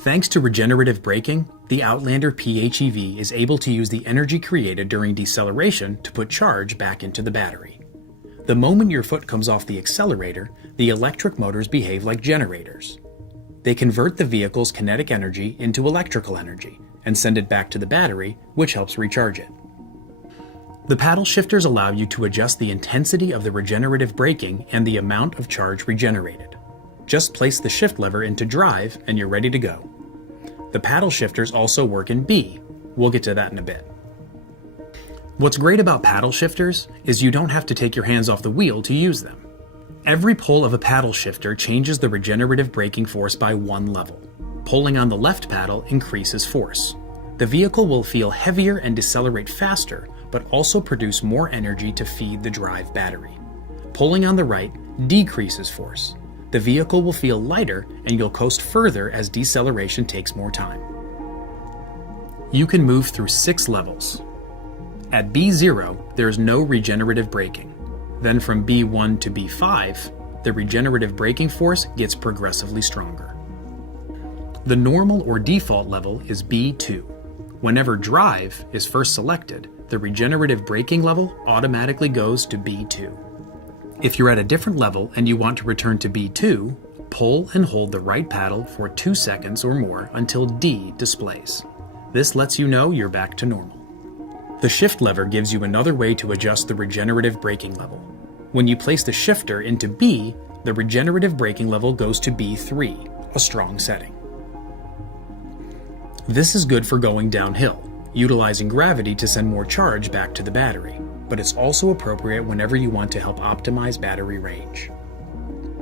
Thanks to regenerative braking, the Outlander PHEV is able to use the energy created during deceleration to put charge back into the battery. The moment your foot comes off the accelerator, the electric motors behave like generators. They convert the vehicle's kinetic energy into electrical energy and send it back to the battery, which helps recharge it. The paddle shifters allow you to adjust the intensity of the regenerative braking and the amount of charge regenerated. Just place the shift lever into drive and you're ready to go. The paddle shifters also work in B. We'll get to that in a bit. What's great about paddle shifters is you don't have to take your hands off the wheel to use them. Every pull of a paddle shifter changes the regenerative braking force by 1 level. Pulling on the left paddle increases force. The vehicle will feel heavier and decelerate faster, but also produce more energy to feed the drive battery. Pulling on the right decreases force. The vehicle will feel lighter and you'll coast further as deceleration takes more time. You can move through 6 levels. At B0, there is no regenerative braking. Then from B1 to B5, the regenerative braking force gets progressively stronger. The normal or default level is B2. Whenever drive is first selected, the regenerative braking level automatically goes to B2. If you're at a different level and you want to return to B2, pull and hold the right paddle for 2 seconds or more until D displays. This lets you know you're back to normal. The shift lever gives you another way to adjust the regenerative braking level. When you place the shifter into B, the regenerative braking level goes to B3, a strong setting. This is good for going downhill, utilizing gravity to send more charge back to the battery, but it's also appropriate whenever you want to help optimize battery range.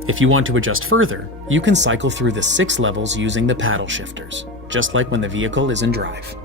If you want to adjust further, you can cycle through the 6 levels using the paddle shifters, just like when the vehicle is in drive.